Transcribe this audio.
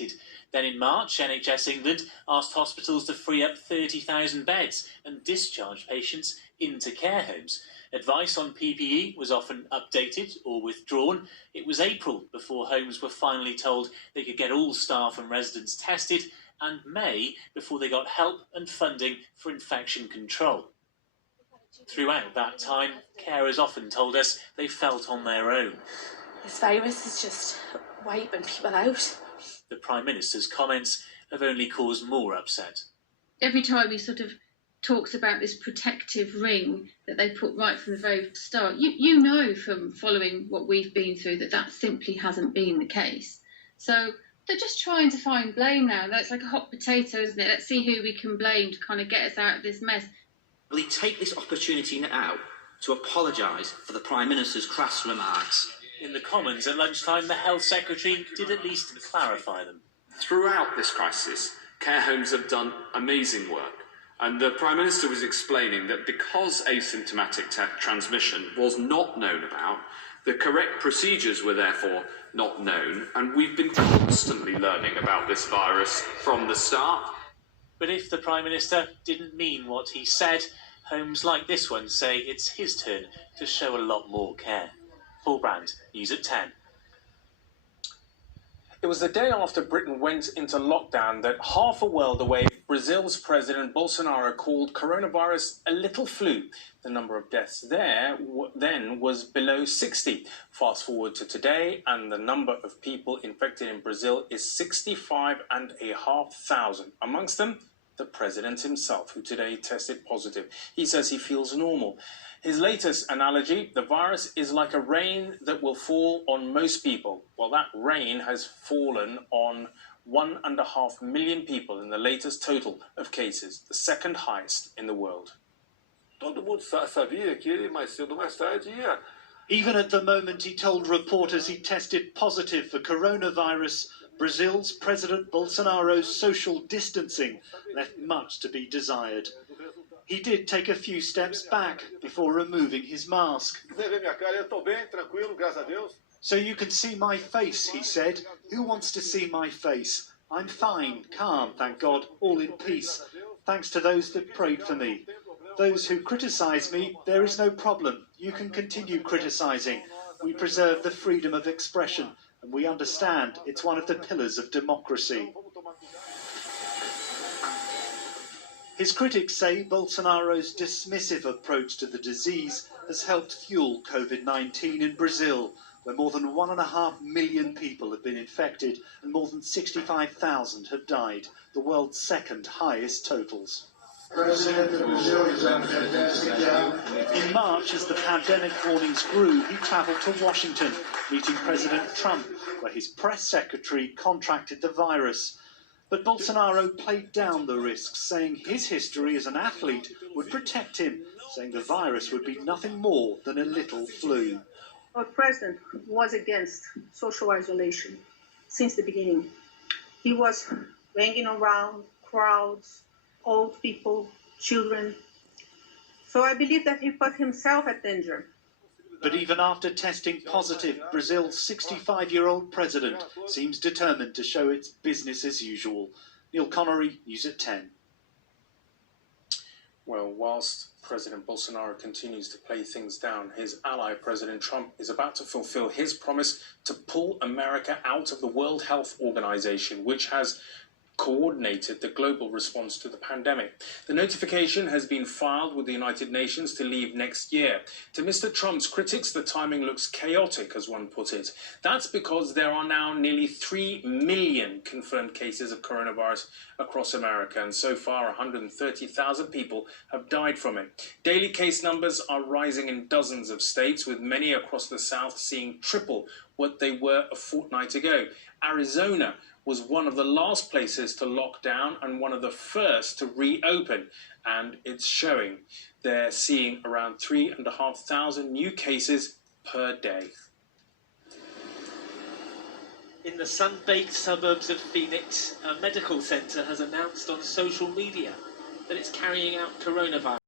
infected. Then in March, NHS England asked hospitals to free up 30,000 beds and discharge patients into care homes. Advice on PPE was often updated or withdrawn. It was April before homes were finally told they could get all staff and residents tested, and May before they got help and funding for infection control. Throughout that time, carers often told us they felt on their own. This virus is just wiping people out. The Prime Minister's comments have only caused more upset. Every time he sort of talks about this protective ring that they put right from the very start, you know from following what we've been through that simply hasn't been the case. So they're just trying to find blame now. That's like a hot potato, isn't it? Let's see who we can blame to kind of get us out of this mess. Will he take this opportunity now to apologise for the Prime Minister's crass remarks? In the Commons at lunchtime, the Health Secretary did at least clarify them. Throughout this crisis, care homes have done amazing work. And the Prime Minister was explaining that because asymptomatic transmission was not known about, the correct procedures were therefore not known, and we've been constantly learning about this virus from the start. But if the Prime Minister didn't mean what he said, homes like this one say it's his turn to show a lot more care. Paul Brand, News at 10. It was the day after Britain went into lockdown that half a world away, Brazil's President Bolsonaro called coronavirus a little flu. The number of deaths there then was below 60. Fast forward to today, and the number of people infected in Brazil is 65,500. Amongst them, the president himself, who today tested positive. He says he feels normal. His latest analogy, the virus is like a rain that will fall on most people. Well, that rain has fallen on 1.5 million people in the latest total of cases, the second highest in the world. Even at the moment he told reporters he tested positive for coronavirus, Brazil's President Bolsonaro's social distancing left much to be desired. He did take a few steps back before removing his mask. So you can see my face, he said. Who wants to see my face? I'm fine, calm, thank God, all in peace. Thanks to those that prayed for me. Those who criticise me, there is no problem. You can continue criticising. We preserve the freedom of expression, and we understand it's one of the pillars of democracy. His critics say Bolsonaro's dismissive approach to the disease has helped fuel COVID-19 in Brazil, where more than 1.5 million people have been infected and more than 65,000 have died, the world's second highest totals. In March, as the pandemic warnings grew, he travelled to Washington, meeting President Trump, where his press secretary contracted the virus. But Bolsonaro played down the risks, saying his history as an athlete would protect him, saying the virus would be nothing more than a little flu. Our president was against social isolation since the beginning. He was hanging around crowds, old people, children. So I believe that he put himself at danger. But even after testing positive, Brazil's 65-year-old president seems determined to show it's business as usual. Neil Connery, News at 10. Well, whilst President Bolsonaro continues to play things down, his ally, President Trump, is about to fulfill his promise to pull America out of the World Health Organization, which has coordinated the global response to the pandemic. The notification has been filed with the United Nations to leave next year. To Mr. Trump's critics, the timing looks chaotic, as one put it. That's because there are now nearly 3 million confirmed cases of coronavirus across America, and so far 130,000 people have died from it. Daily case numbers are rising in dozens of states, with many across the South seeing triple what they were a fortnight ago. Arizona was one of the last places to lock down and one of the first to reopen, and it's showing. They're seeing around 3,500 new cases per day. In the sun-baked suburbs of Phoenix, a medical centre has announced on social media that it's carrying out coronavirus